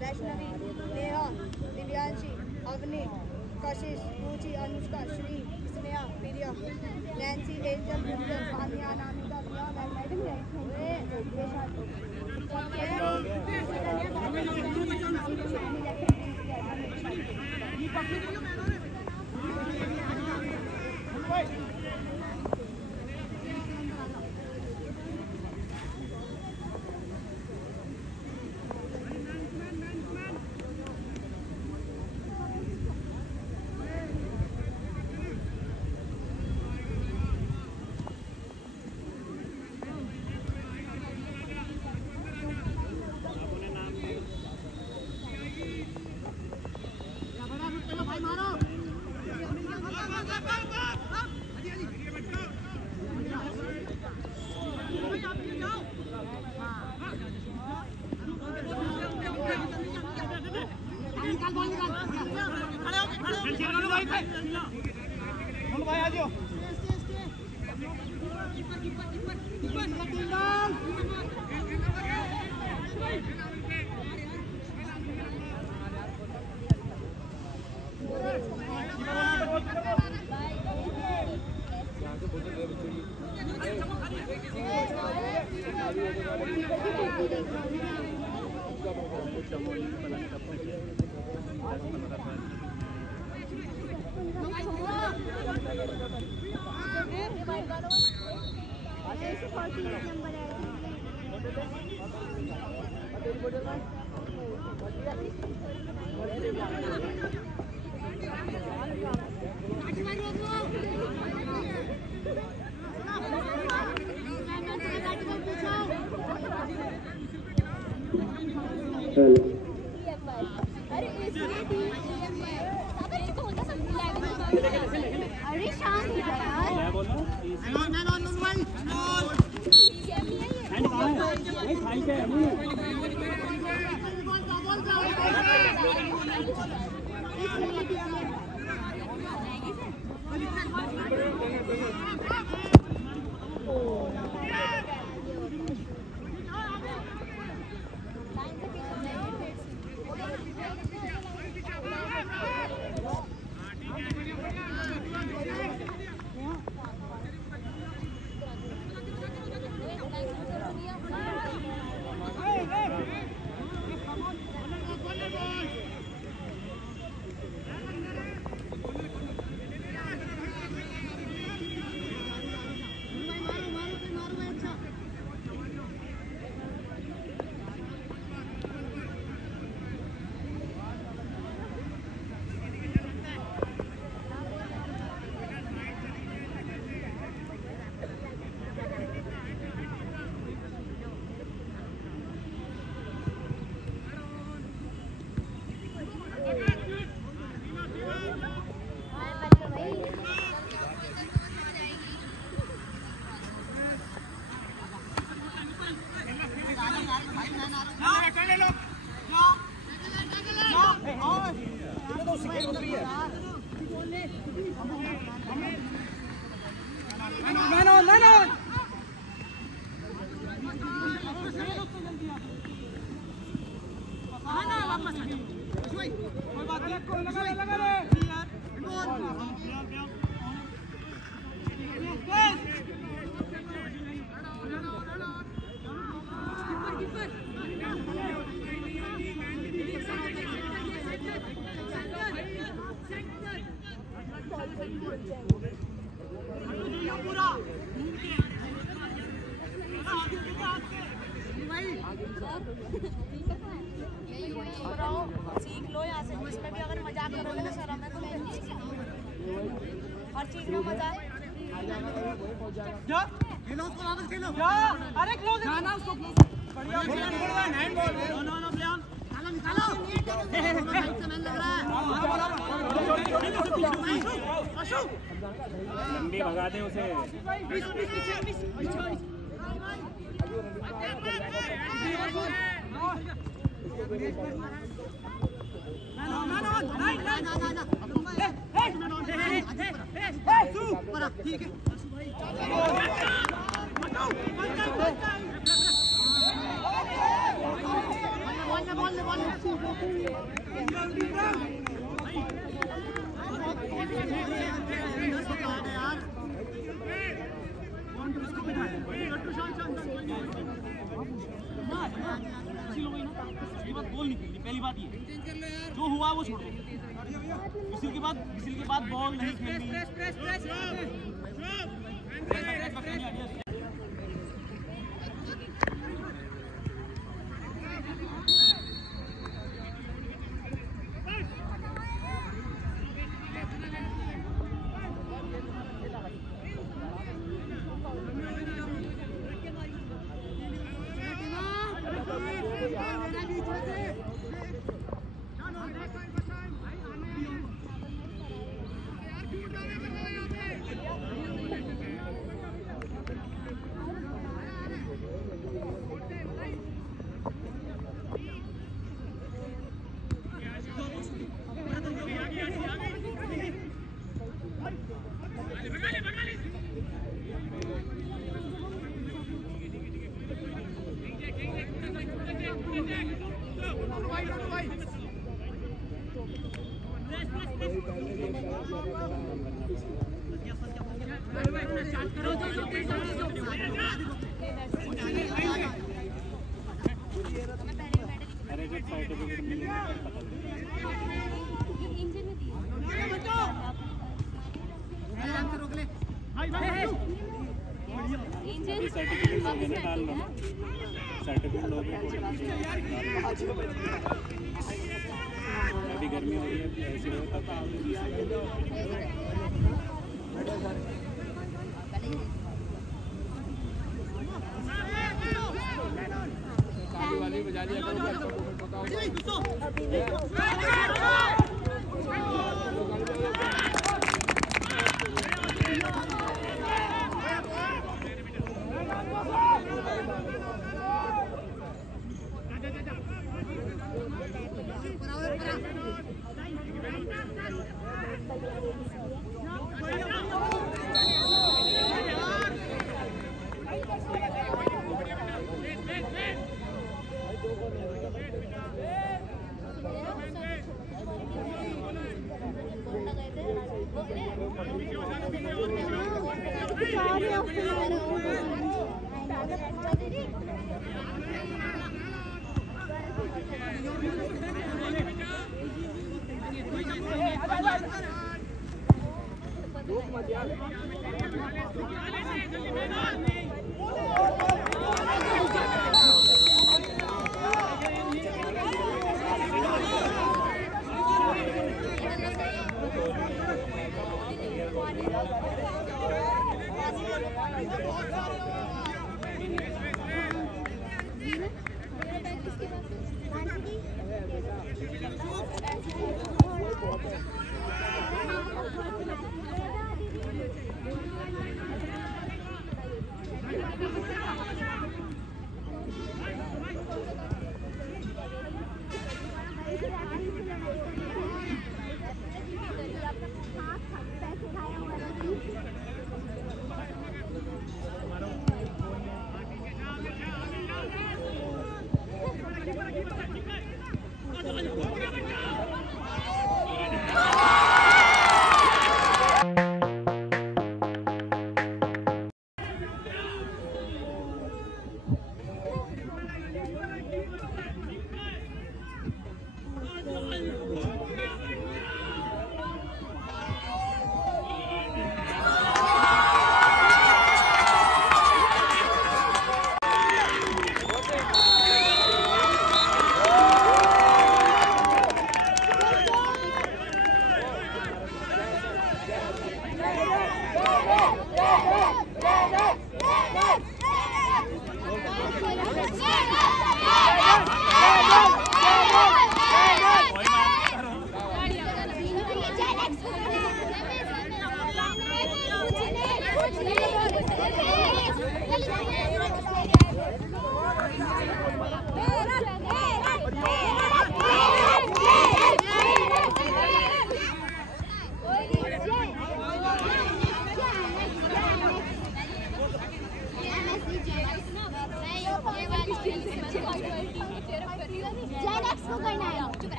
वैष्णवी, नेहा, दिव्यांशी, अवनी, कशिश, रुचि, अनुष्का, श्री, स्नेहा, प्रिया, Nancy, angel, Gunjan, Bhania, नामिका, प्रिया, madam भाई आ जाओ। अरे शांत हो सीख लो यहाँ से। इसमें भी अगर मजाक करोगे ना शर्म है तो हर चीज में मजाक। अरे क्लोज ना उसको बढ़िया निकालो लंबी भगा दे उसे। पीछे ठीक है पहली बात ये जो हुआ वो छोड़ो विसिल के बाद बॉल नहीं खेलनी अभी गर्मी हो रही है ऐसे होता था वाली बजा दिया करो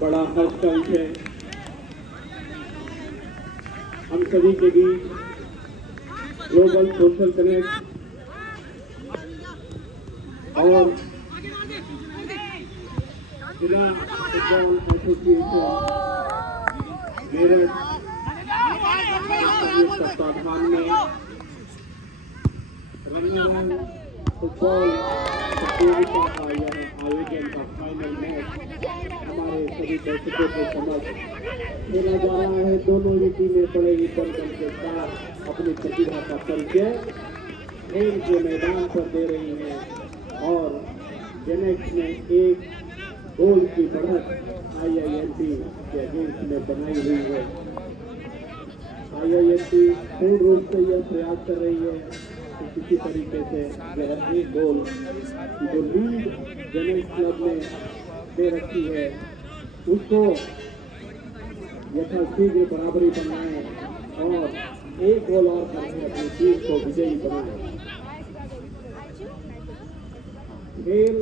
बड़ा हर्ष का विषय हम सभी के बीच ग्लोबल सोशल कनेक्ट और जिला फुटबॉल एसोसिएशन मेरठ तत्वाधान में रंगारंग फुटबॉल प्रतियोगिता का यह आयोजन का फाइनल मैच हमारे सभी दर्शकों के समक्ष खेला जा रहा है। दोनों ही टीमें बड़े ही दमखम के साथ अपनी प्रतिभा का परिचय खेल के मैदान पर दे रही हैं और जेनेक्स ने एक गोल की बढ़त IISc के अगेंस्ट में बनाई हुई है। IISc पूर्ण रूप से यह प्रयास कर रही है कि किसी तरीके से यह एक गोल जो लीड जेनेक्स क्लब ने दे रखी है उसको यथाशीघ्र बराबरी बनाए और एक गोल और करके अपनी टीम को विजयी बनाए। खेल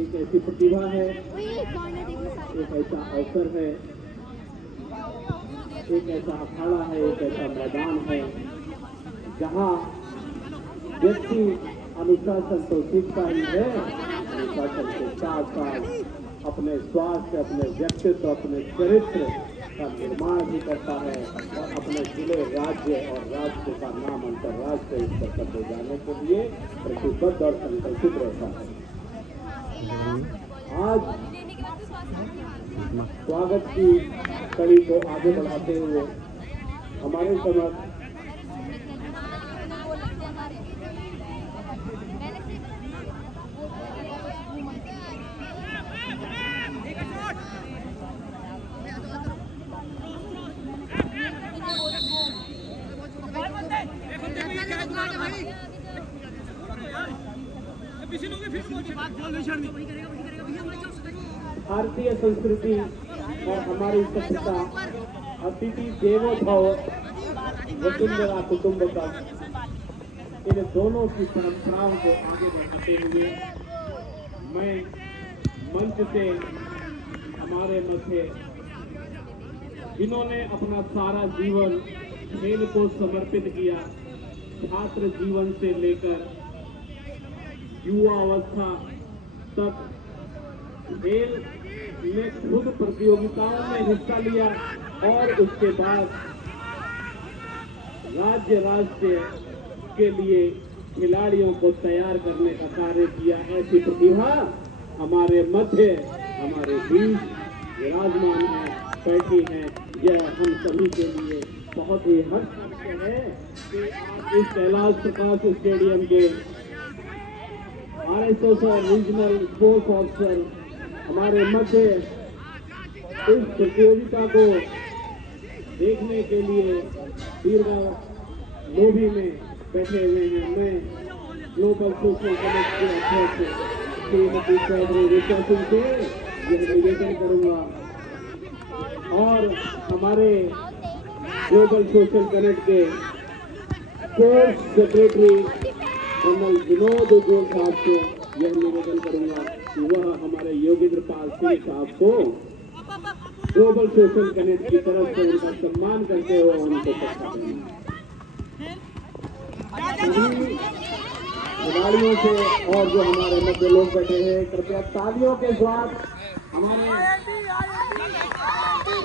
एक ऐसी प्रतिभा है, एक ऐसा अवसर है, एक ऐसा अखाड़ा है, एक ऐसा मैदान है जहाँ व्यक्ति अनुशासन तो सीखता ही है, अनुशासन के साथ साथ अपने स्वास्थ्य, अपने व्यक्तित्व, अपने चरित्र का निर्माण भी करता है और अपने जिले, राज्य और राष्ट्र का नाम अंतर्राष्ट्रीय स्तर तक ले जाने के लिए प्रतिबद्ध और संकल्पित रहता है। आज स्वागत की कड़ी को आगे बढ़ाते हुए हमारे समक्ष भारतीय संस्कृति और हमारी सभ्यता अतिथि देवो भव वसुंधरा कुटुंबकम इन दोनों की परंपराओं को आगे बढ़ाते हुए मैं मंच से हमारे मध्य जिन्होंने अपना सारा जीवन खेल को समर्पित किया, छात्र जीवन से लेकर युवा अवस्था तक खेल में खुद प्रतियोगिताओं में हिस्सा लिया और उसके बाद राज्य राष्ट्र के लिए खिलाड़ियों को तैयार करने का कार्य किया। ऐसी प्रतिभा हमारे मध्य, हमारे बीच विराजमान है, बैठी है। यह हम सभी के लिए बहुत ही हर्ष है कि इस कैलाश प्रकाश स्टेडियम के RSO और रीजनल स्पोर्ट्स ऑफिसर हमारे मध्य इस प्रतियोगिता को देखने के लिए दीर्घा लोभी में बैठे हुए हैं। मैं ग्लोबल सोशल कनेक्ट के अध्यक्ष श्रीमती चौधरी ऋचा सिंह से यह निवेदन करूंगा और हमारे ग्लोबल सोशल कनेक्ट के स्पोर्ट्स सेक्रेटरी कर्नल विनोद उज्ज्वल साहब को यह निवेदन करूंगा कि वह हमारे योगेंद्र पाल सिंह साहब को ग्लोबल सोशल कनेक्ट की तरफ से उनका सम्मान करते हुए उनको खिलाड़ियों से और जो हमारे मध्य लोग बैठे हैं, कृपया तालियों के साथ हमारे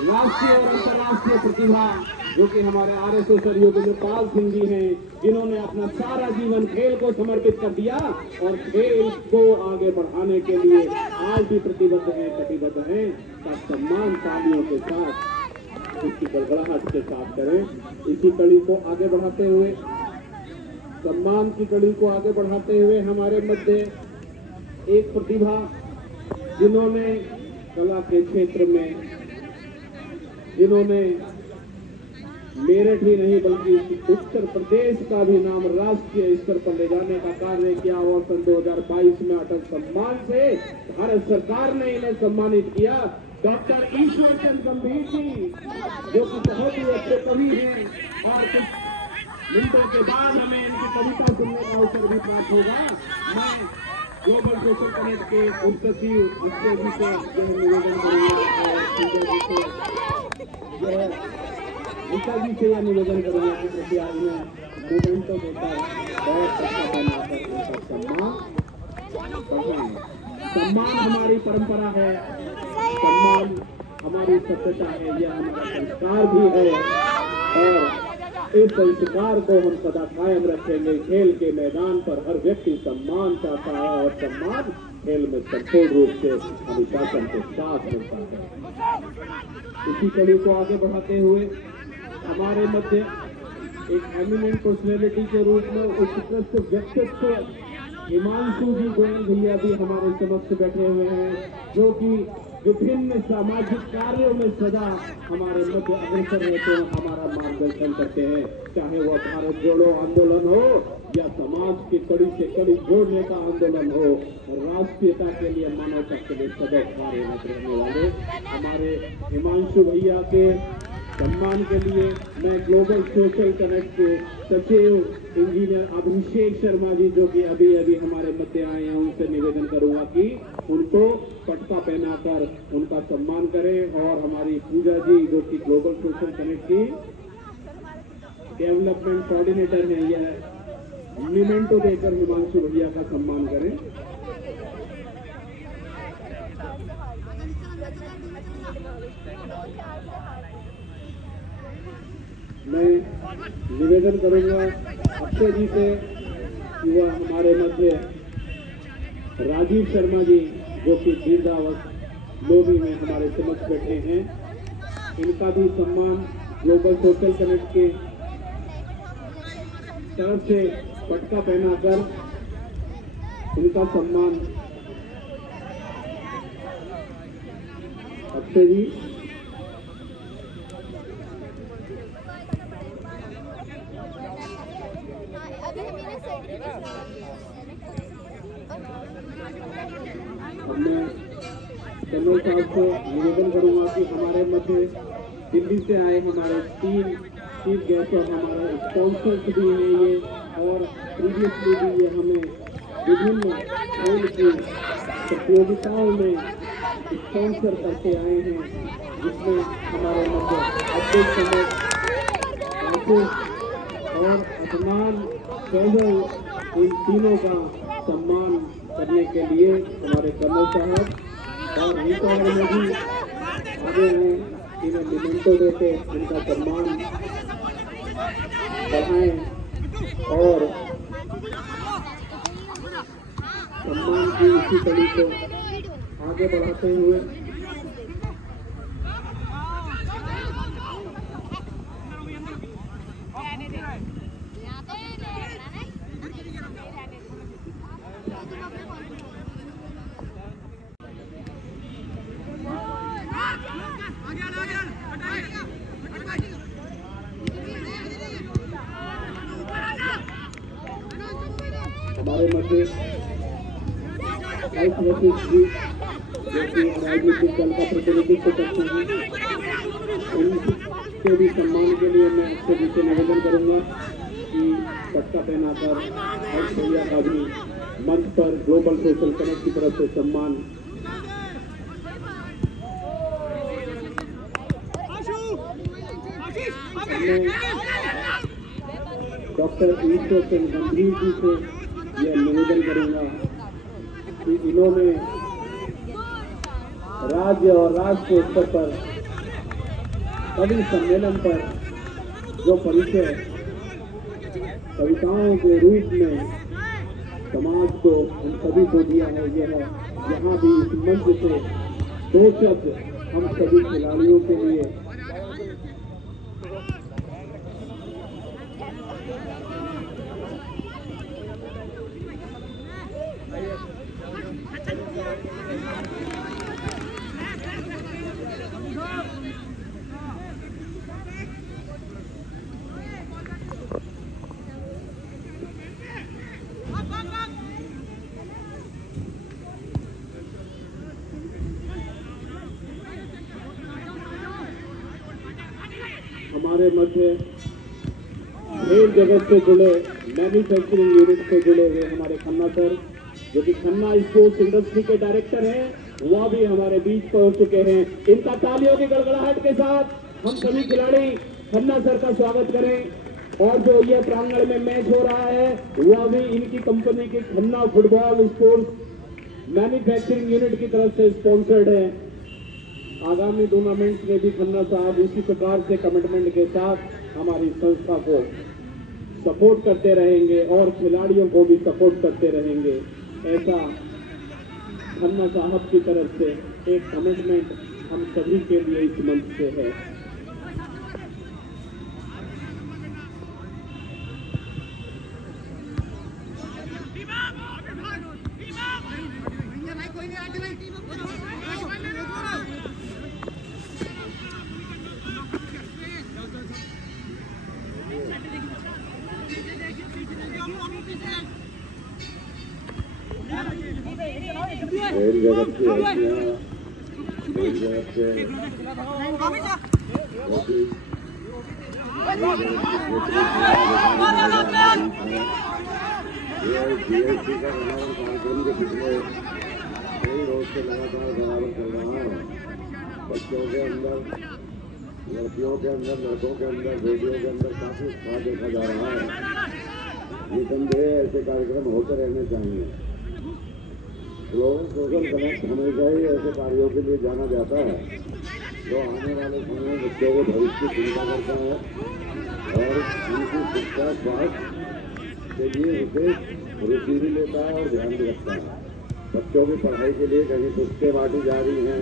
राष्ट्रीय और अंतर्राष्ट्रीय प्रतिभा जो कि हमारे RSO सहयोगी जो पाल सिंह जी हैं, जिन्होंने अपना सारा जीवन खेल को समर्पित कर दिया और खेल को आगे बढ़ाने के लिए आज भी प्रतिबद्ध हैं, कटिबद्ध हैं, का सम्मान तालियों के साथ इसकी गड़गड़ाहट के साथ करें। इसी कड़ी को आगे बढ़ाते हुए, सम्मान की कड़ी को आगे बढ़ाते हुए हमारे मध्य एक प्रतिभा जिन्होंने कला के क्षेत्र में, जिन्होंने मेरठ ही नहीं बल्कि उत्तर प्रदेश का भी नाम राष्ट्रीय स्तर पर ले जाने का कार्य किया और सन 2022 में अटल सम्मान से भारत सरकार ने इन्हें सम्मानित किया। डॉक्टर ईश्वर चंद्र गंभीर जी जो कि बहुत ही अच्छे कवि हैं और कुछ मिनटों के बाद हमें इनकी कविता सुनने का अवसर भी प्राप्त होगा। मैं ग्लोबल सोशल कनेक्ट के उप सचिव अक्षय जी से यह निवेदन करूंगा और गीता जी से यह निवेदन करूंगा कि कृपया इन्हें मोमेंटो देकर बहुत अच्छा बनाकर उनका सम्मान बढ़ाएं। सम्मान हमारी परंपरा है, सम्मान हमारी सभ्यता है, यह हमारा संस्कार भी है और इस संस्कार को हम सदा कायम रखेंगे। खेल के मैदान पर हर व्यक्ति सम्मान चाहता है और सम्मान खेल में संपूर्ण रूप से अनुशासन के साथ मिलता है। इसी कड़ी को आगे बढ़ाते हुए हमारे मध्य एक एमिनेंट पर्सनैलिटी के रूप में उत्कृष्ट व्यक्तित्व हिमांशु जी गोयल भैया भी हमारे समक्ष बैठे हुए हैं, जो कि विभिन्न सामाजिक कार्यों में सदा हमारे मध्य अग्रसर रहते हैं, हमारा मार्गदर्शन करते हैं, चाहे वह भारत जोड़ो आंदोलन हो या समाज की कड़ी से कड़ी जोड़ने का आंदोलन हो, राष्ट्रीयता के लिए, मानवता के लिए सदैव कार्यरत रहने वाले हमारे हिमांशु भैया के सम्मान के लिए मैं ग्लोबल सोशल कनेक्ट के सचिव इंजीनियर अभिषेक शर्मा जी जो कि अभी अभी हमारे मध्य आए हैं, उनसे निवेदन करूंगा कि उनको पटका पहनाकर उनका सम्मान करें और हमारी पूजा जी जो कि ग्लोबल सोशल कनेक्ट की डेवलपमेंट कोऑर्डिनेटर हैं, यह मोमेंटो देकर हिमांशु भैया का सम्मान करें। मैं निवेदन करूंगा अक्षय जी से कि वह हमारे मध्य राजीव शर्मा जी जो कि दीर्घावत लोभी में हमारे समक्ष बैठे हैं, इनका भी सम्मान ग्लोबल सोशल कनेक्ट के तरफ से पटका पहनाकर इनका सम्मान अक्षय जी। अब मैं कर्नल साहब को निवेदन करूंगा कि हमारे मध्य दिल्ली से आए हमारे 3 चीफ गेस्ट और हमारे स्पॉन्सर्स भी हैं ये, और प्रीवियसली भी ये हमें विभिन्न खेल की प्रतियोगिताओं में स्पॉन्सर करके आए हैं, जिसमें हमारे मध्य अब्दुल समद और अदनान फैजल, इन तीनों का सम्मान करने के लिए हमारे कर्नल साहब और रीता में भी आगे हैं, इन्हें मोमेंटो देते इनका सम्मान बढ़ाएं और सम्मान की इसी कड़ी को आगे बढ़ाते हुए हमारे मध्य जी जो कि राजनीतिक दल का प्रतिनिधित्व करते हैं, उनके भी सम्मान के लिए मैं अक्षय जी से निवेदन करूंगा कि पटका पहनाकर और भैया का भी मंच पर ग्लोबल सोशल कनेक्ट की तरफ से सम्मान। डॉक्टर ईश्वर चंद्र गंभीर जी से यह निवेदन करूंगा कि इन्होंने राज्य और राष्ट्र स्तर पर कवि सम्मेलन पर जो परिचय कविताओं के रूप में समाज को उन सभी को दिया है, यह यहाँ भी इस मंच से दो शब्द हम सभी खिलाड़ियों के लिए हमारे मध्य खेल जगत से जुड़े मैन्युफैक्चरिंग यूनिट से जुड़े हुए हमारे खन्ना सर, जो कि खन्ना स्पोर्ट्स इंडस्ट्री के डायरेक्टर हैं, वह भी हमारे बीच पहुंच चुके हैं। इनका तालियों की गड़गड़ाहट के साथ हम सभी खिलाड़ी खन्ना सर का स्वागत करें। और जो यह प्रांगण में मैच हो रहा है वह भी इनकी कंपनी की Khanna football sports manufacturing unit की तरफ से स्पॉन्सर्ड है। आगामी टूर्नामेंट में भी खन्ना साहब इसी प्रकार से कमिटमेंट के साथ हमारी संस्था को सपोर्ट करते रहेंगे और खिलाड़ियों को भी सपोर्ट करते रहेंगे। ऐसा खन्ना साहब की तरफ से एक कमिटमेंट हम सभी के लिए इस मंच से है। खेल जगत की हस्तियां, खेल जगत के GST का कार्यक्रम के पिछले कई रोज से लगातार बराबर चल रहा है। बच्चों के अंदर, लड़कियों के अंदर, लड़कों के अंदर, बेटियों के अंदर काफी उत्साह देखा जा रहा है। निसंदेह ऐसे कार्यक्रम होते रहने चाहिए। ग्लोबल सोशल कनेक्ट हमेशा ही ऐसे कार्यों के लिए जाना जाता है जो आने वाले समय में बच्चों के भविष्य की चिंता करता है और उनकी शिक्षा स्वास्थ्य के लिए विशेष रुचि भी लेता है और ध्यान भी रखता है। बच्चों की पढ़ाई के लिए कहीं पुस्तकें बांटी जा रही हैं,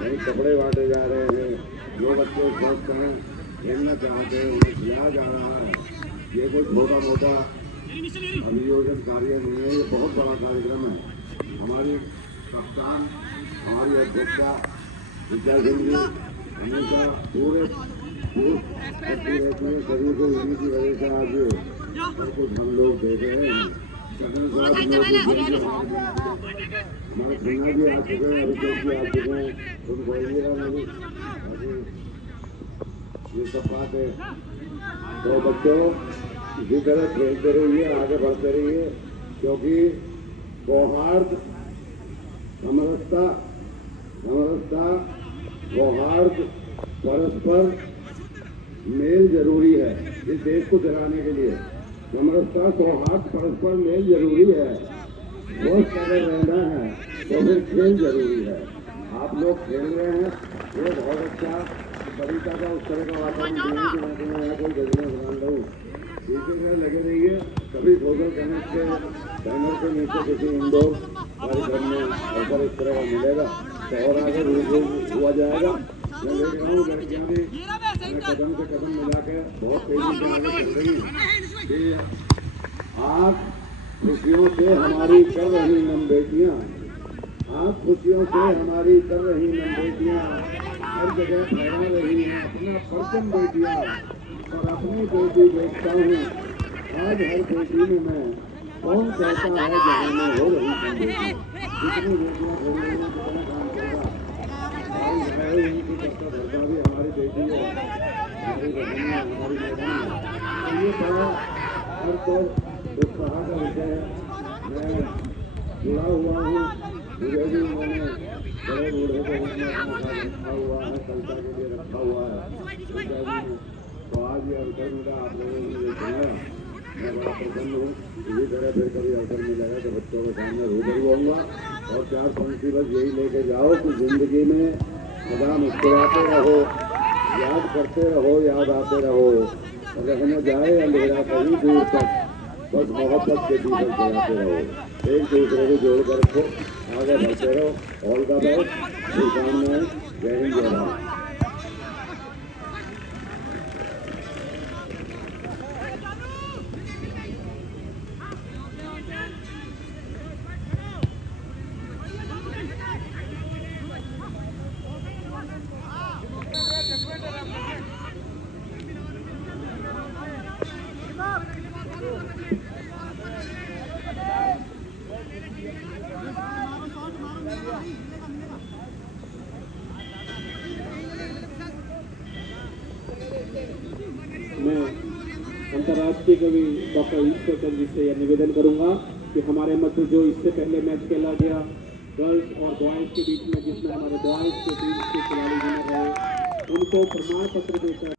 कहीं कपड़े बांटे जा रहे हैं। जो बच्चे स्वस्थ हैं, खेलना चाहते हैं, उन्हें खिलाया जा रहा है। ये कोई छोटा मोटा अभियोजन कार्य नहीं है, ये बहुत बड़ा कार्यक्रम है। हमारी कप्तान, हमारी अध्यक्षा विद्या सिंह जी हमेशा पूरे रहती है शरीर को, इन्हीं की वजह से आज सब कुछ हम लोग देख रहे हैं। हमारे सिन्हा भी आ चुके हैं, अभिषेक भी आ चुके हैं, उनको नहीं ये सब बात है। तो बच्चों इसी तरह खेलते रहिए, आगे बढ़ते रहिए, क्योंकि सौहार्द, समरसता, सौहार्द, परस्पर मेल जरूरी है इस देश को चलाने के लिए। समरसता, सौहार्द, परस्पर मेल जरूरी है। वो तरह रहना है तो फिर खेल जरूरी है। आप लोग खेल रहे हैं, ये बहुत अच्छा तरीका का उस तरह का वातावरण देने की मैं यहाँ कोई जगह बना लूँ। इसी तरह लगे रहिए। कभी सोशल कनेक्ट के बैनर के नीचे किसी इंडोर कार्यक्रम में अवसर इस तरह का मिलेगा तो और आगे हुआ जाएगा। मैं देख रहा हूँ लड़कियाँ भी कदम से कदम मिला के बहुत तेजी से आगे चल रही कि आज खुशियों से हमारी कर रही नम बेटियाँ, आज खुशियों से हमारी कर रही नम बेटियाँ हर जगह फैला रही हैं अपना परचम बेटियाँ। और अपनी बेटी देखता हूँ आज हर बेटी में मैं कौन कहता है जहाँ में हो रही जितनी बेटियाँ हो रही हैं, कितना काम कर रहा है उनकी सबका भरता भी हमारी बेटी है, हमारी बहन है, हमारी मैडम है। तो ये बड़ा हर तो उत्साह का विषय है। मैं जुड़ा हुआ हूँ, मुझे भी उन्होंने बड़े बूढ़े को अपना रखा हुआ है, कविता के लिए रखा हुआ है। तो आज ये अवसर मिला आप लोगों ने देखा मैं बड़ा प्रसन्न हूँ। इसी तरह फिर कभी अवसर मिलेगा तो बच्चों के सामने रूबरू होऊंगा और 4 पंक्ति बस यही लेके जाओ कि जिंदगी में सदा मुस्कुराते रहो, याद करते रहो, याद आते रहो, रहना जाए अंधेरा कहीं दूर तक, बस मोहब्बत के दीपक जलाते रहो, एक दूसरे को जोड़ कर रखो, आगे बढ़ते रहो। ऑल द बेस्ट, शुभकामनाएं। जय हिंद, जय भारत। मैं अंतर्राष्ट्रीय कवि डॉक्टर ईश्वर चंद्र जी से यह निवेदन करूंगा कि हमारे मध्य जो इससे पहले मैच खेला गया गर्ल्स और बॉयज़ के बीच में, जिसमें हमारे बॉयज़ के टीम के खिलाड़ी विनर रहे, उनको प्रमाण पत्र देकर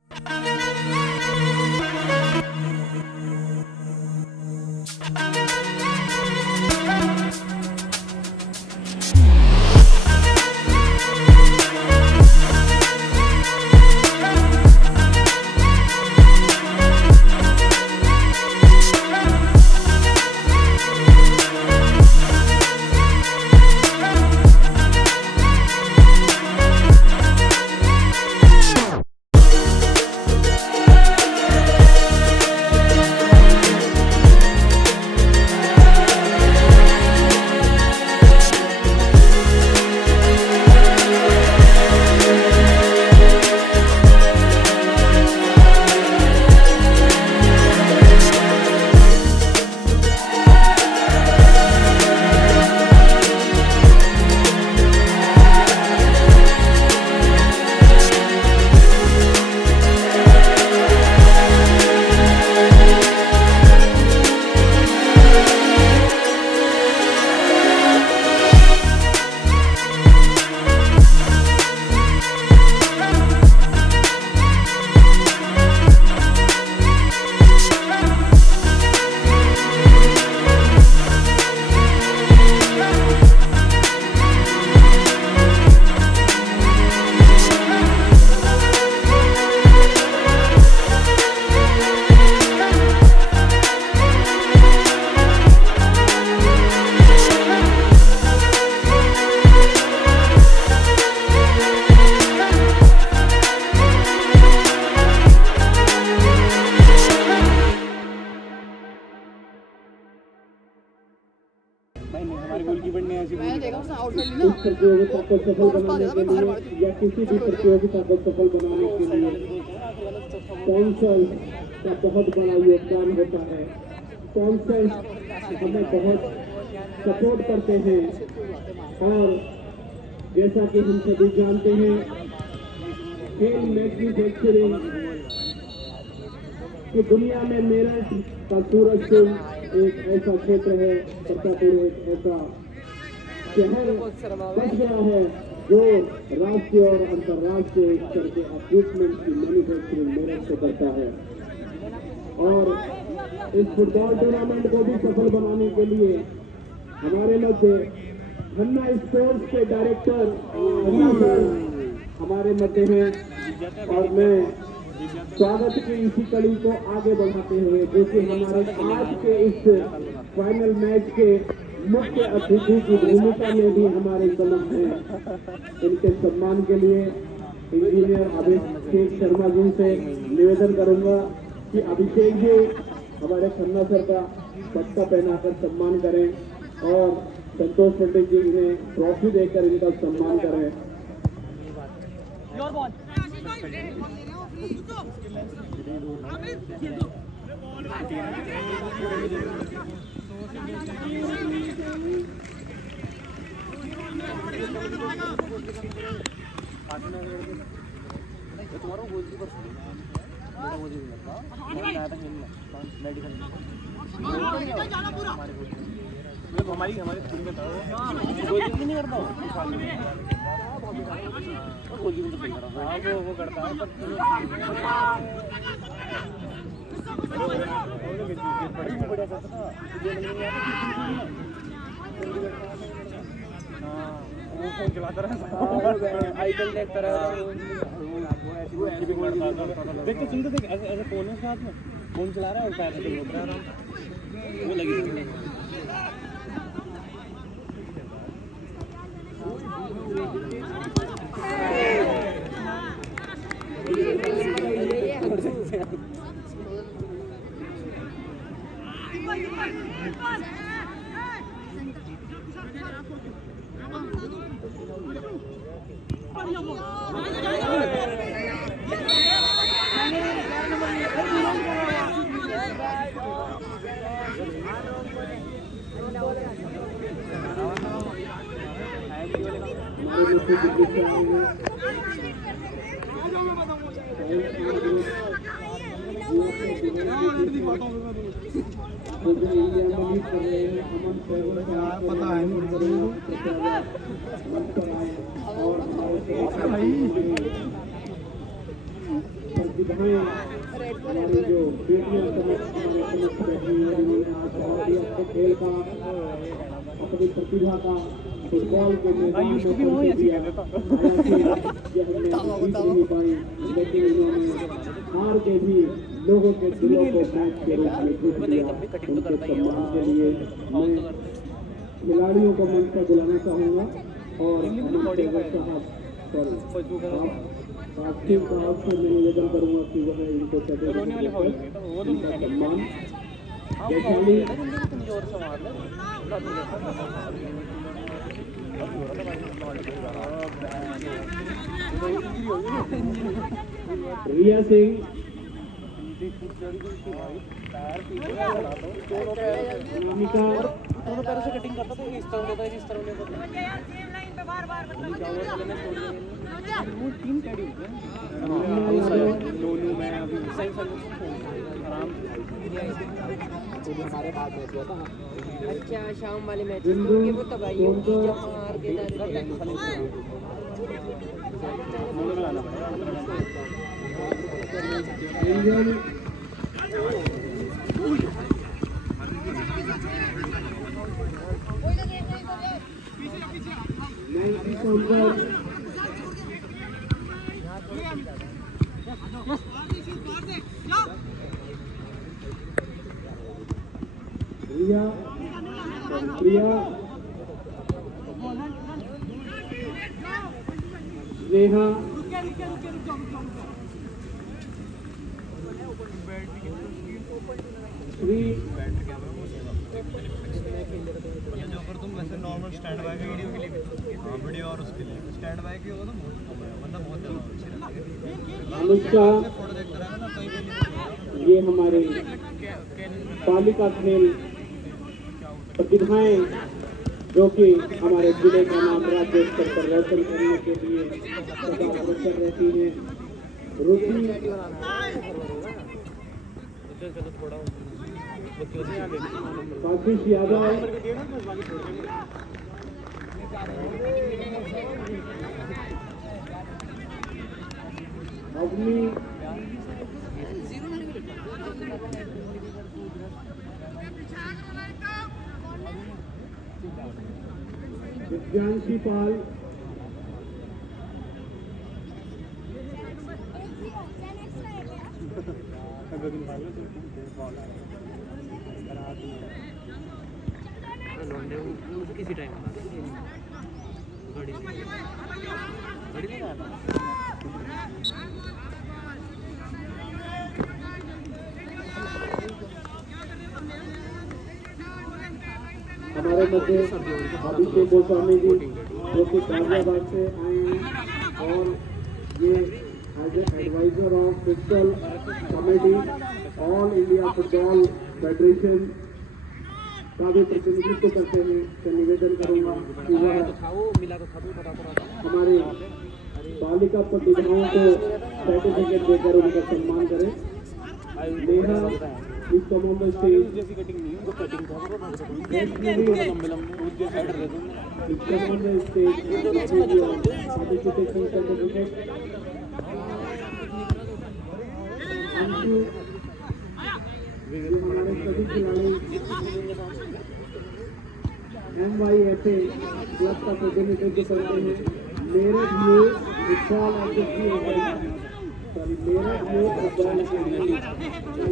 इस प्रतियोगिता को सफल बनाने के लिए या किसी भी प्रतियोगिता को सफल बनाने के लिए स्पॉन्सर का बहुत बड़ा योगदान होता है। स्पॉन्सर हमें बहुत सपोर्ट करते हैं और जैसा कि हम सभी जानते हैं, खेल मैन्युफैक्चरिंग की दुनिया में मेरठ का सूरजकुंड एक ऐसा क्षेत्र है, प्रतापपुर एक ऐसा शहर बन गया है जो राष्ट्रीय और अंतर्राष्ट्रीय स्तर के इक्विपमेंट की मैन्युफैक्चरिंग मेरठ से करता है। और इस फुटबॉल टूर्नामेंट को भी सफल बनाने के लिए हमारे मध्य खन्ना स्पोर्ट्स के डायरेक्टर खन्ना सर हमारे मध्य हैं और मैं स्वागत की इसी कड़ी को आगे बढ़ाते हुए, जो कि हमारे आज के इस फाइनल मैच के मुख्य अतिथि की भूमिका में भी हमारे कलम हैं, इनके सम्मान के लिए इंजीनियर अभिषेक शर्मा जी से निवेदन करूंगा कि अभिषेक जी हमारे खन्ना सर का पट्टा पहनाकर सम्मान करें और संतोष पंडित जी इन्हें ट्रॉफी देकर इनका सम्मान करें। हमारी टीम में गोलकीपर नहीं करता वो करता है। आईपीएल देखता रहा देख तो सुन तो देख ऐसे फोन है साथ में फोन चला रहा है और पैर से रोक रहा है वो लगी अपनी प्रतिभा का फुटबॉल के मैदान में लेकिन उन्होंने हार के भी लोगों के दिलों को मैच के रूप में जीत लिया। उनके सम्मान के लिए मैं खिलाड़ियों को मंच पर बुलाना चाहूँगा और आपसे मैं निवेदन करूँगा कि वह इनको उनका सम्मान वैशाली रिया सिंह दोनों पैरों से कटिंग करता था इस तरह होता है जिस तरह वो टीम कैडी दोनों में अभी सही आराम हमारे पास मैच हुआ था। अच्छा शाम वाले मैच वो तब आई जब हार के प्रिया नेहा श्री जो अगर तुम वैसे नॉर्मल स्टैंड बाय की वीडियो के लिए वीडियो और उसके लिए स्टैंड बाय की होगा तो मतलब बहुत ज़्यादा अच्छी लगती है। अनुष्का फोटो देखता रहेगा ना कहीं भी ये हमारे बालिका खेल प्रतिभाएं जो कि हमारे जिले का नाम राज्य स्तर पर रोशन करने के लिए सदा अग्रसर रहती है। रुचि आशीष यादव अग्नि विज्ञानशी पाल किसी टाइम हमारे मध्य अभिषेक गोस्वामी जी जो कि गाजियाबाद से आए हैं और ये as adviser of physical committee All India Football Federation का भी प्रतिनिधित्व करते हैं। मैं निवेदन करूंगा कि वह हमारे बालिका प्रतिभाओं को सर्टिफिकेट देकर उनका सम्मान करें। नेहा इस commander stage participation certificate Anshu MYFA club का प्रतिनिधित्व करते हैं। मेरठ में फुटबॉल एसोसिएशन सॉरी मेरठ में फुटबॉल एसोसिएशन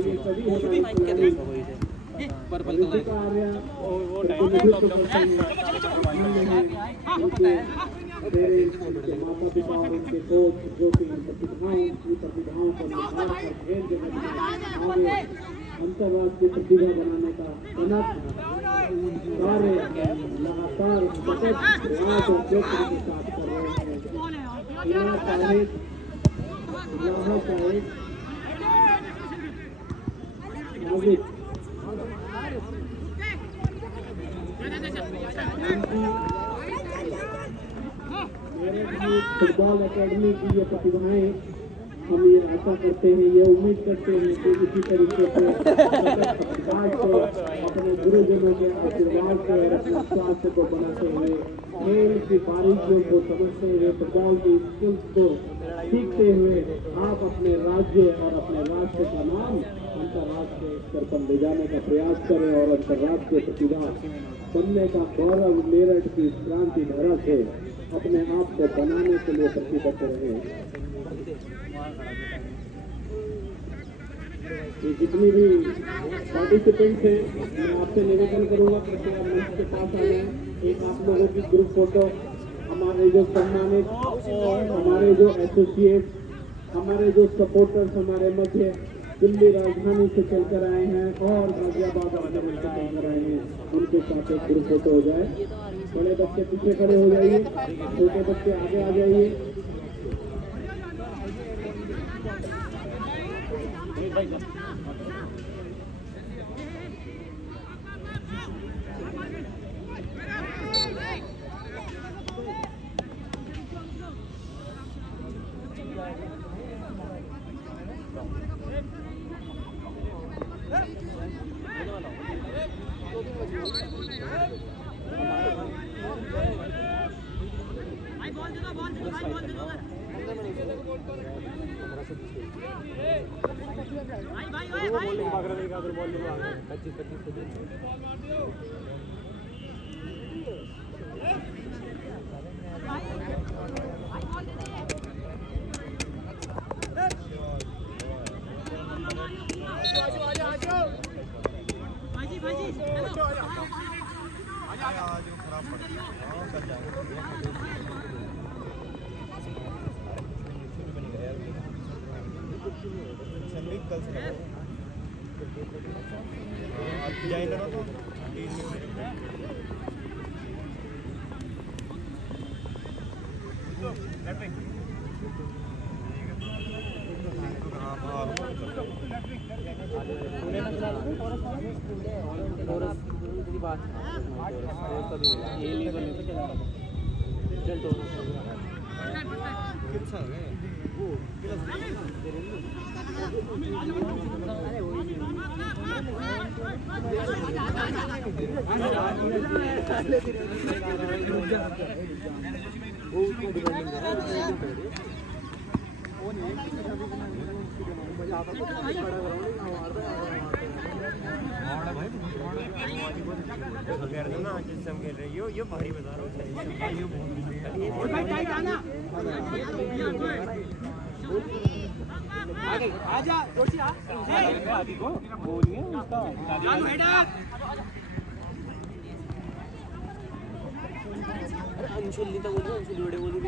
ये सभी हमारे खिलाड़ी ऋतिका आर्या प्रतिनिधित्व करते हैं। मेरे माता पिता और उनके कोच जो कि प्रतिभाओं को निखार कर खेल जगत में आगे अंतर्राष्ट्रीय प्रतिभा बनाने का अनक कार्य लगातार सतत प्रयास और प्रयत्न के साथ कर रहे हैं। इलाहा साहिब फुटबॉल एकेडमी की ये प्रतिभाएं हम ये आशा करते हैं, ये उम्मीद करते हैं कि इसी तरीके से अपने गुरुजनों के आशीर्वाद से और अपने स्वास्थ्य को बनाते हुए खेल की बारीकियों को समझते हुए फुटबॉल की स्किल्स को सीखते हुए आप अपने राज्य और अपने राष्ट्र का नाम अंतर्राष्ट्रीय स्तर पर ले जाने का प्रयास करें और अंतर्राष्ट्रीय प्रतिभा बनने का गौरव मेरठ की क्रांति धारा से अपने आप को बनाने के लिए प्रतिबद्ध रहे। ये जितनी भी पार्टिसिपेंट्स हैं मैं आपसे निवेदन करूंगा कि आप मंच के पास आ जाएं। एक आप लोगों की ग्रुप फोटो हमारे जो सम्मानित हमारे जो एसोसिएट हमारे जो सपोर्टर्स हमारे मध्य दिल्ली राजधानी से चलकर आए हैं और गाजियाबाद और से चलकर आए हैं, उनके साथ एक ग्रुप फोटो हो जाए। बड़े बच्चे पीछे खड़े हो जाइए, छोटे बच्चे आगे आ जाइए। ये भारी बता रहा हूँ आजा अंशुली तो बोलो अंशुली बड़े बोली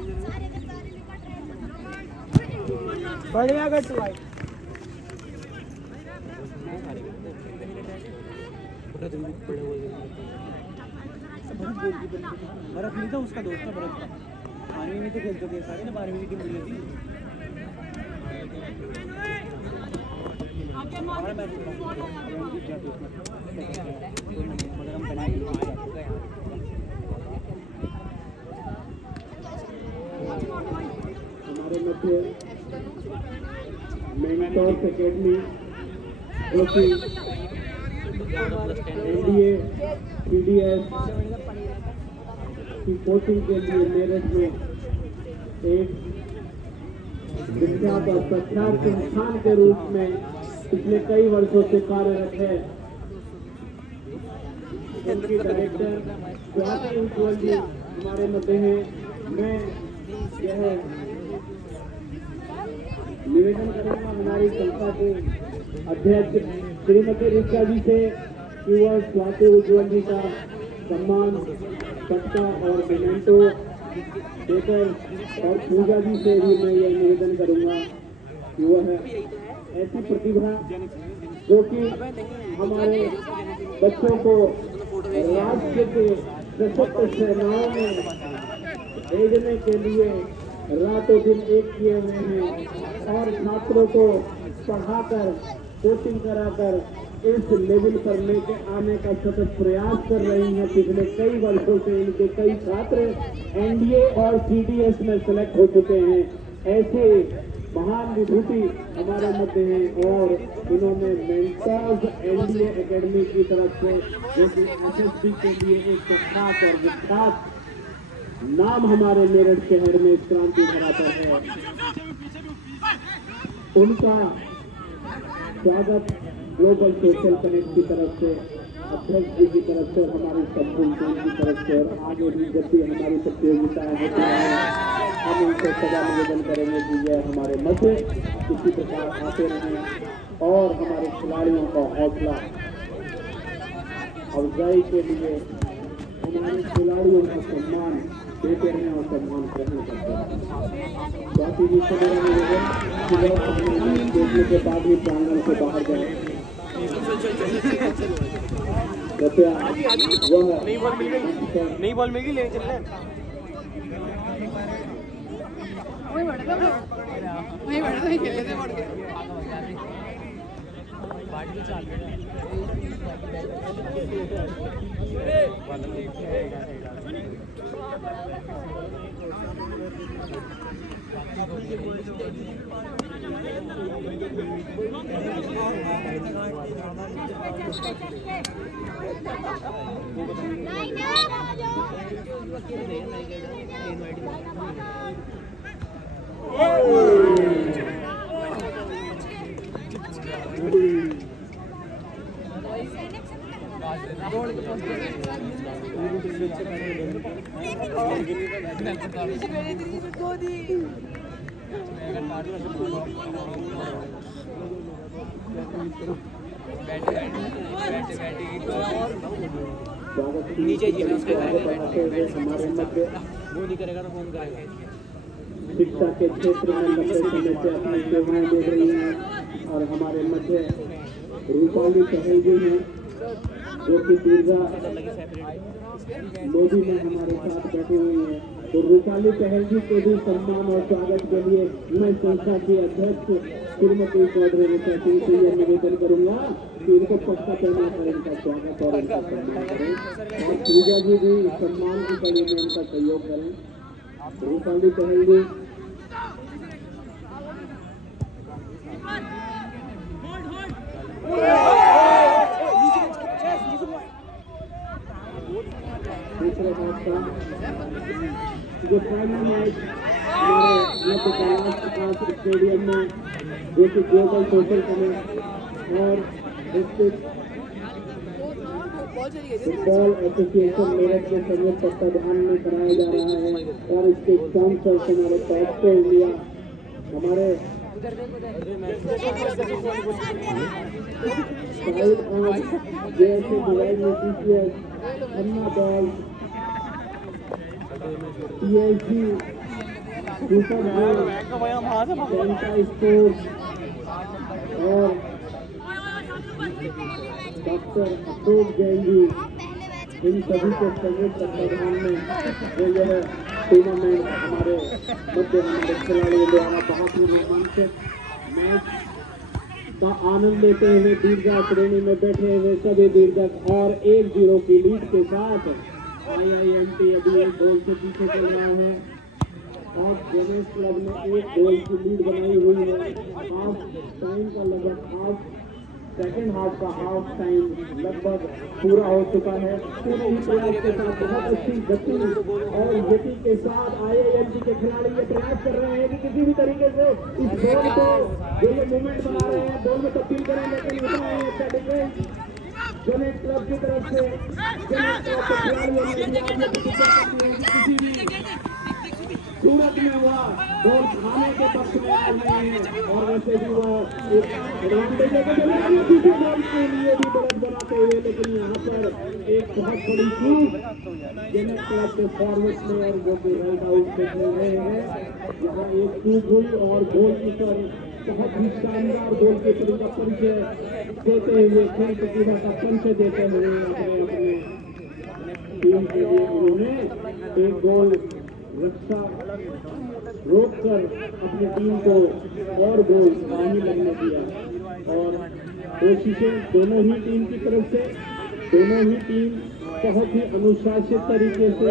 बढ़िया कर तू भाई भरत नहीं था उसका दोस्त था भरत का 12वीं में तो खेलते थे सारे ना 12वीं की मिली थी हमारे मध्य मेंटोर्स एकेडमी जो कि NDA PDS की कोचिंग के लिए मेरठ में एक विख्यात और प्रख्यात संस्थान के रूप में पिछले कई वर्षों से कार्यरत है। उनकी डायरेक्टर स्वाति उज्ज्वल जी हमारे मध्य हैं। मैं यह निवेदन करूंगा हमारी संस्था के अध्यक्ष श्रीमती ऋचा जी से कि वह स्वाति उज्ज्वल जी का सम्मान पट्टा और मेमेंटो देकर, और पूजा जी से भी मैं यह निवेदन करूंगा कि वह ऐसी प्रतिभा जो कि हमारे बच्चों को राष्ट्र के सशस्त्र सेनाओं में भेजने के लिए रातों दिन एक किए हुए हैं और छात्रों को पढ़ाकर कोचिंग कराकर इस लेवल पर लेके आने का सतत प्रयास कर रही हैं। पिछले कई वर्षों से इनके कई छात्र एनडीए और सीडीएस में सेलेक्ट हो चुके हैं। ऐसे महान विभूति हमारे मध्य हैं और इन्होंने मेंटर्स एनडीए एकेडमी की तरफ से जो कि एसएसबी के लिए एक खास और विख्यात नाम हमारे मेरठ शहर में क्रांति धरा पर है, उनका स्वागत ग्लोबल सोशल कनेक्ट की तरफ से, अध्यक्ष जी की तरफ से, हमारी संपूर्ण टीम की तरफ से, और आगे भी जब भी हमारी प्रतियोगिताएं होती हैं हम उनसे सदा निवेदन करेंगे कि यह हमारे मध्य इसी प्रकार आते रहें और हमारे खिलाड़ियों का हौसला अफजाई के लिए हमारे खिलाड़ियों का सम्मान देते रहें और सम्मान ग्रहण करते रहें। स्वाति जी से मेरा निवेदन देखने के बाद ही प्रांगण से बाहर जाए। कृपया वह नहीं बॉल मिल गई ले चल रहे नीचे हमारे मध्य वो नहीं करेगा तो फोन करेगा। शिक्षा के क्षेत्र में लंबे समय से अपनी सेवाएं दे रही हैं और हमारे मध्य रूपाली चहल जी हैं जो कि दीर्घा मोदी में हमारे साथ बैठी हुई हैं। तो रूपाली चहल जी के भी सम्मान और स्वागत के लिए मैं संस्था की अध्यक्ष श्रीमती चौधरी ऋचा सिंह से यह निवेदन करूंगा कि इनको पक्का करना कर इनका स्वागत और इनका सम्मान करें और पूजा जी भी सम्मान की कड़ी में इनका सहयोग करें। रूपाली चहल जी दूसरे मैच का जो फाइनल मैच हमारे मध्य कैलाश प्रकाश स्टेडियम में जो कि ग्लोबल सोशल कनेक्ट और डिस्ट्रिक्ट फुटबॉल एसोसिएशन मेरठ के संयुक्त तत्वाधान में कराया जा रहा है और इसके स्पॉन्सर्स हमारे टॉप पे इंडिया हमारे जैसे जुलाई में TCS Anna ball PSG super ball Santa sports और डॉक्टर अशोक जैन जी इन सभी के संयुक्त तत्वाधान में जो यह टूर्नामेंट हमारे मध्य हमारे खिलाड़ियों द्वारा बहुत ही रोमांचक मैच का आनंद लेते हुए दीर्घा श्रेणी में बैठे हुए सभी दीर्घक और 1-0 की लीड के साथ IIMT अभी एक गोल से पीछे चल रहा है और जेनेस क्लब ने एक गोल की लीड बनाई हुई है। हाफ टाइम का लगभग सेकेंड हाफ का हाफ टाइम लगभग पूरा हो चुका है। पूरे ही प्रयास के साथ बहुत अच्छी गति और गति के साथ IIMT के खिलाड़ी ये प्रयास कर रहे हैं कि किसी भी तरीके से इस बॉल को जो ये मूवमेंट बना रहे हैं बॉल में तब्दील करें, लेकिन उतना ही अच्छा डिफेंस जेनेट क्लब की तरफ से जेनेट क्लब के खिलाड़ियों ने किसी भी सूरत में हुआ गोल खाने के पक्ष में आ रहे हैं और वैसे भी वो एडवांटेज लेकर चले गए दूसरे गोल के लिए भी बढ़त बनाते हुए, लेकिन यहाँ पर एक बहुत बड़ी चूक जेनेट क्लब के फॉरवर्ड प्लेयर जो कि राइट आउट से खेल रहे हैं, यहाँ एक चूक हुई और गोलकीपर बहुत ही शानदार गोलकीपरिंग का परिचय देते हुए, खेल प्रतिभा का परिचय देते हुए अपने टीम के लिए उन्होंने एक गोल रक्षा रोककर अपनी टीम को और गोल नहीं लगने दिया। और कोशिशें दोनों ही टीम की तरफ से, दोनों ही टीम बहुत ही अनुशासित तरीके से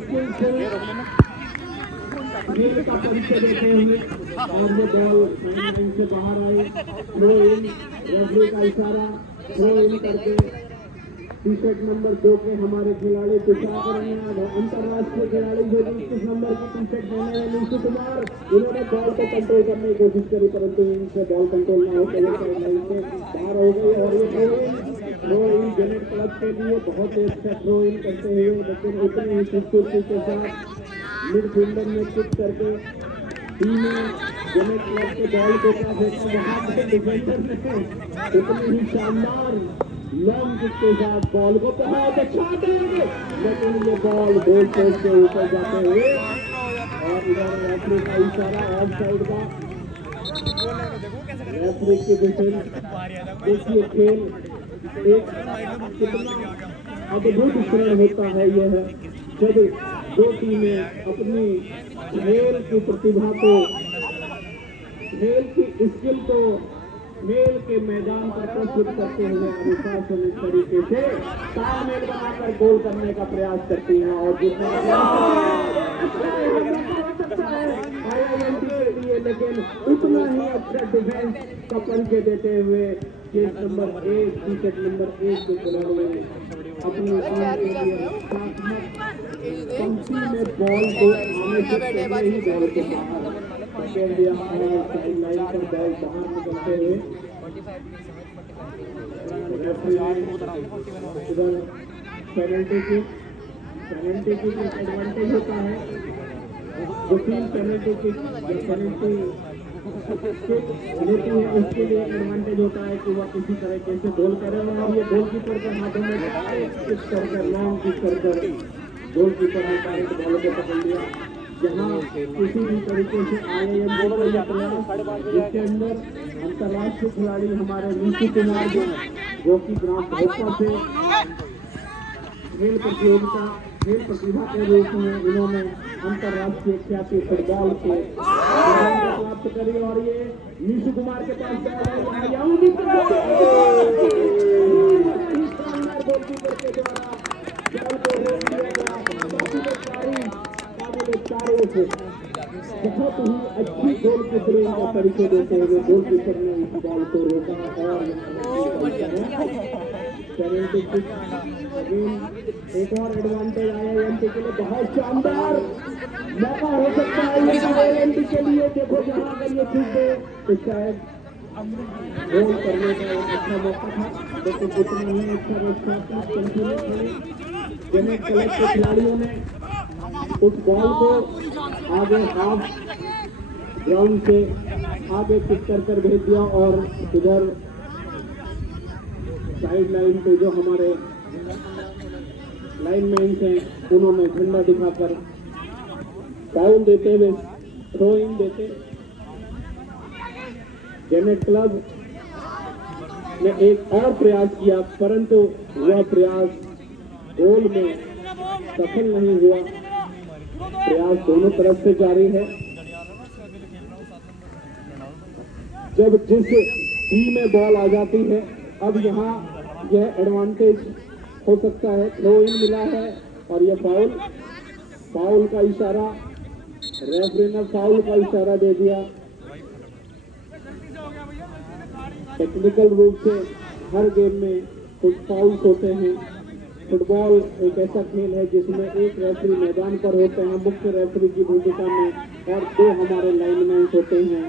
स्किल से खेल का परिचय देते हुए और वो बॉल लाइन से बाहर आई, थ्रो इन, रेफरी का इशारा, थ्रो इन करके टी-शर्ट नंबर 2 के हमारे खिलाड़ी तुषार अंतरराष्ट्रीय खिलाड़ी जो 21 नंबर की टी-शर्ट पहने हैं नीशु कुमार, इन्होंने बॉल को कंट्रोल करने की कोशिश करी परंतु इनसे बॉल कंट्रोल ना होते हुए लाइन से बाहर हो गई और ये थ्रो इन जेनेट क्लब के लिए बहुत ही अच्छा थ्रो इन करते हुए, लेकिन उतने ही खूबसूरती के साथ मिडफील्डर ने किक करके टीम में जेनेट क्लब के बॉल को क्या फेंका, वहां से डिफेंडर ने उतनी ही शानदार लॉन्ग किक के साथ बॉल को बहुत अच्छा देंगे, लेकिन ये बॉल गोल पोस्ट के ऊपर जाते हुए और इधर रेफरी का इशारा ऑफ साइड का, रेफरी की डिफेंस। देखिए खेल एक कितना अद्भुत क्षण होता है यह जब दो टीमें अपनी खेल की प्रतिभा को, खेल की स्किल को खेल के मैदान पर प्रस्तुत करते हुए अनुशासन तरीके से तालमेल बनाकर गोल करने का प्रयास करती हैं और जिसमें के लिए, लेकिन उतना ही अच्छा डिफेंस का परिचय देते हुए केस नंबर 1 टी-शर्ट नंबर 1 के खिलाड़ी अपनी टीम के लिए पंक्ति में बॉल को आने से पहले ही बॉल को बाहर पकड़ दिया और साइड लाइन पर बॉल बाहर निकलते हुए इधर पेनल्टी की एडवांटेज होता है, जो टीम पेनल्टी की पेनल्टी लेती है उसके लिए एडवांटेज होता है कि वह किसी तरीके से गोल करे और ये गोलकीपर के हाथों में किक कर लॉन्ग किक कर गोलकीपर ने डायरेक्ट बॉल को पकड़ लिया। जहाँ किसी भी तरीके से IIM जिसके अंदर अंतर्राष्ट्रीय खिलाड़ी हमारे नीशु कुमार जो कि ग्राम भोपाल से खेल प्रतियोगिता, खेल प्रतिभा के रूप में इन्होंने अंतर्राष्ट्रीय ख्याति फुटबॉल के प्राप्त करी और ये नीशु कुमार के पास गोलकीपर के द्वारा बॉल को रोक दिया गया। बहुत ही अच्छी गोलकीपरिंग का परिचय देते हुए गोलकीपर ने इस बॉल को रोका और एक और एडवांटेज IIM के लिए बहुत शानदार मौका हो सकता है IIM के लिए। देखो जहाँ अगर ये चूक गए तो शायद गोल करने का एक अच्छा मौका था, लेकिन उतना ही अच्छा रक्षा जेनेट क्लब के खिलाड़ियों ने उस बॉल को आगे हाफ ग्राउंड से आगे किक कर भेज दिया और इधर साइड लाइन पे जो हमारे लाइनमैन हैं उन्होंने झंडा दिखाकर फाउल देते हुए थ्रो इन देते। जेनेट क्लब ने एक और प्रयास किया परंतु वह प्रयास गोल में सफल नहीं हुआ। प्रयास दोनों तरफ से जारी है। जब जिस टीम में बॉल आ जाती है अब यहाँ यह एडवांटेज हो सकता है। थ्रो इन मिला है और यह फाउल का इशारा, रेफरी ने फाउल का इशारा दे दिया। टेक्निकल रूप से हर गेम में कुछ फाउल्स होते हैं। फुटबॉल एक ऐसा खेल है जिसमें एक रेफरी मैदान पर होते हैं मुख्य रेफरी की भूमिका में और 2 हमारे लाइनमैन होते हैं।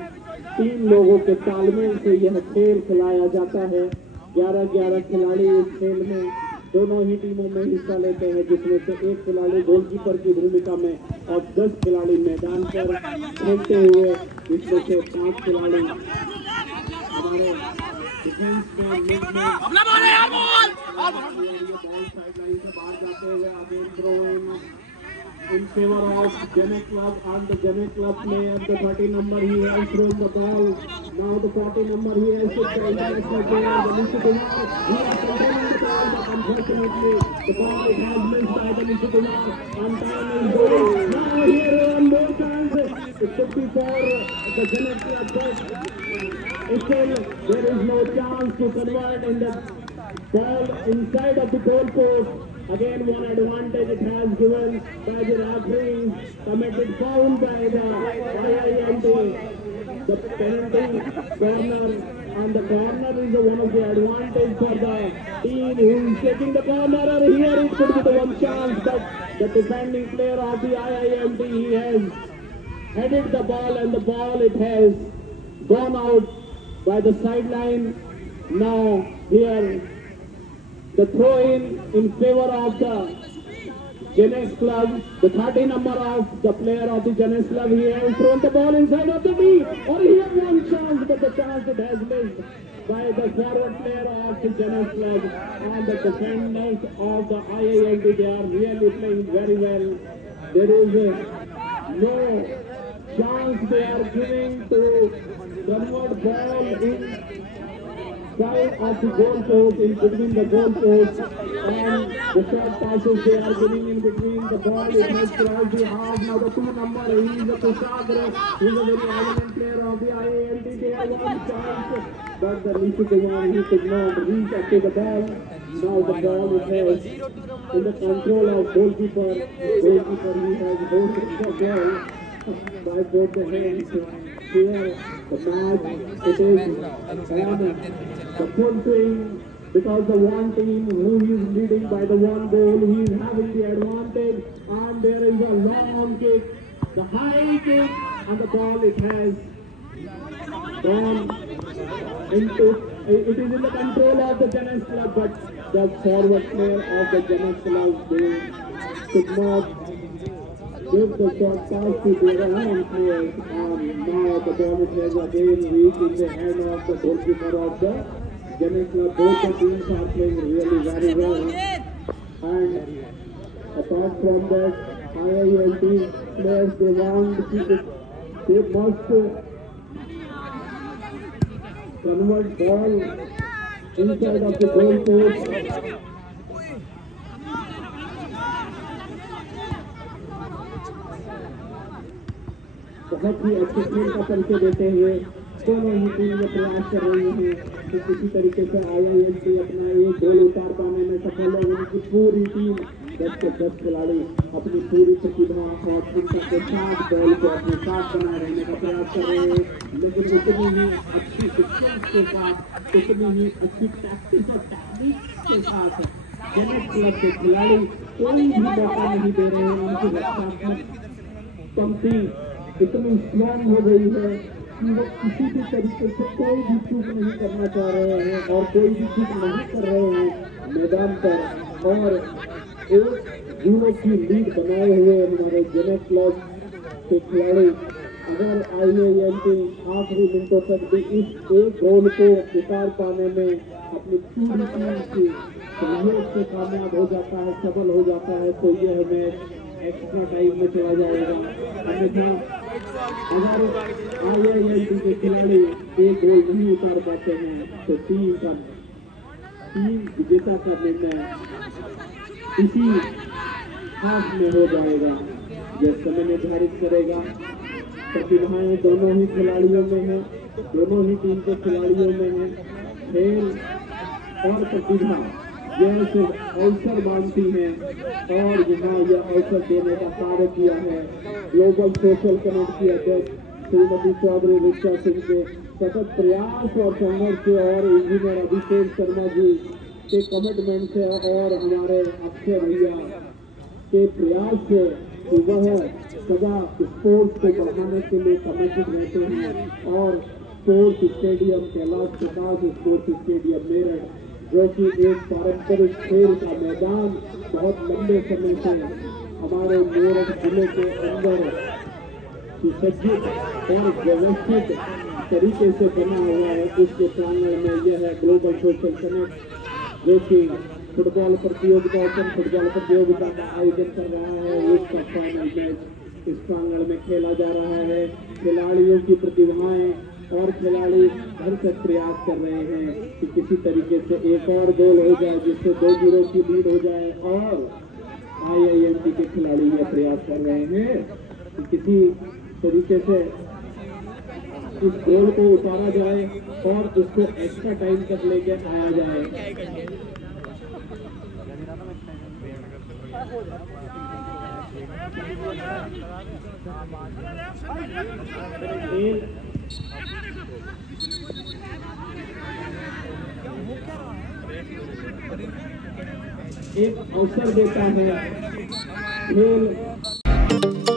3 लोगों के तालमेल से यह खेल खिलाया जाता है 11 खिलाड़ी इस खेल में दोनों ही टीमों में हिस्सा लेते हैं, जिसमें से एक खिलाड़ी गोलकीपर की भूमिका में और 10 खिलाड़ी मैदान पर खेलते हुए, जिसमें से 5 खिलाड़ी हमारे डिफेंस में साइडलाइन से बाहर जाते हुए आगे throw in favor of Janek Club, and the Janek Club player, the 30 number, he has thrown the ball. Now the 40 number, he has hit the international player, the Nishikumar. He has controlled the ball, but unfortunately, the ball has missed by the Nishikumar, and time is going. Now here one more chance. It could be for the Janek Club, but still there is no chance to convert in the ball inside of the goal post. Again, one advantage it has given by the referee, committed foul by the IIMT. The penalty corner, and the corner is one of the advantage for the team who is taking the corner. Here it could be the one chance, but the defending player of the IIMT, he has headed the ball, and the ball it has gone out by the sideline. Now here the throw in favor of the Janek Club, the 30 number of the player of the Janek Club, he has thrown the ball inside of the D, or he has one chance, but the chance it has missed by the forward player of the Janek Club, and the defenders of the IIMT, they are really playing very well. There is no chance they are giving to convert ball in side of the goal post, in between the goal post, and the short passes they are giving in between the ball. It has crossed the half. Now the 2 number, he is a Kushagra, he is a very eminent player of the IIMT. They have one chance, but the Nishikumar, he could not reach up to the ball. Now the ball is in the control of goalkeeper. Goalkeeper, he has holding the ball by both the hands. Here the match, it is on the full swing, because the one team who is leading by the one goal, he is having the advantage, and there is a long kick, the high kick, and the ball it has gone into, it is in the control of the Janek Club, but the forward player of the Janek Club, they could not give the short pass to the Rahan players, and now the ball is again reached in the hand of the goalkeeper of the Janek Club. Both the teams are playing really very well, and apart from that, IIMT players, they want to keep it, they must convert ball inside of the goal post. बहुत ही अच्छे खेल का परिचय देते हुए दोनों ही team में प्रयास कर रही हैं कि किसी तरीके से IIMT अपना ये गोल उतार पाने में सफल हो। उनकी पूरी टीम 10 के 10 खिलाड़ी अपनी पूरी प्रतिभा और क्षमता के साथ बॉल को अपने साथ बनाए रहने का प्रयास कर रहे हैं, लेकिन उतनी ही अच्छी स्किल्स के साथ, उतनी ही अच्छी प्रैक्टिस और टेक्निक के साथ जेनेक क्लब के खिलाड़ी कोई भी मौका नहीं दे रहे हैं। उनकी रक्षात्मक पंक्ति इतनी स्ट्रॉन्ग हो गई है कि वो किसी भी तरीके से कोई भी चूक नहीं करना चाह रहे हैं और कोई भी चूक नहीं कर रहे हैं मैदान पर, और 1-0 की लीड बनाए हुए हमारे जेनेक क्लब के खिलाड़ी अगर IIMT आखिरी मिनटों तक भी इस एक गोल को उतार पाने में अपनी पूरी टीम की सहयोग से कामयाब हो जाता है, सफल हो जाता है, तो यह मैच एक्स्ट्रा टाइम में चला जाएगा। अन्यथा अगर IIMT के खिलाड़ी एक गोल नहीं उतार पाते हैं तो टीम विजेता का निर्णय इसी हाथ में हो जाएगा। यह समय निर्धारित करेगा। प्रतिभाएं दोनों ही खिलाड़ियों में है, दोनों ही टीम के खिलाड़ियों में है। खेल और प्रतिभा यह सिर्फ अवसर मांगती है, और यहाँ यह अवसर देने का कार्य किया है ग्लोबल सोशल कनेक्ट की अध्यक्ष श्रीमती चौधरी ऋचा सिंह के सतत प्रयास और संघर्ष से, और इंजीनियर अभिषेक शर्मा जी के कमिटमेंट से, और हमारे अक्षय भैया के प्रयास से कि वह सदा स्पोर्ट्स को बढ़ाने के लिए कमिटेड रहते हैं, और sports stadium Kailash Prakash sports stadium Meerut जो कि एक पारंपरिक खेल का मैदान बहुत लंबे समय से हमारे मेरठ जिले के अंदर सुसज्जित और व्यवस्थित तरीके से बना हुआ है। उसके प्रांगण में यह है ग्लोबल सोशल कनेक्ट, जो कि फुटबॉल प्रतियोगिता ओपन फुटबॉल प्रतियोगिता का आयोजन कर रहा है। उसका फाइनल मैच इस प्रांगण में खेला जा रहा है। खिलाड़ियों की प्रतिभाएं और खिलाड़ी भरसक प्रयास कर रहे हैं कि किसी तरीके से एक और गोल हो जाए जिससे 2-0 की लीड हो जाए, और IIMT के खिलाड़ी यह प्रयास कर रहे हैं कि किसी तरीके से इस गोल को उतारा जाए और उसको एक्स्ट्रा टाइम तक लेके आया जाए। एक अवसर देता है खेल।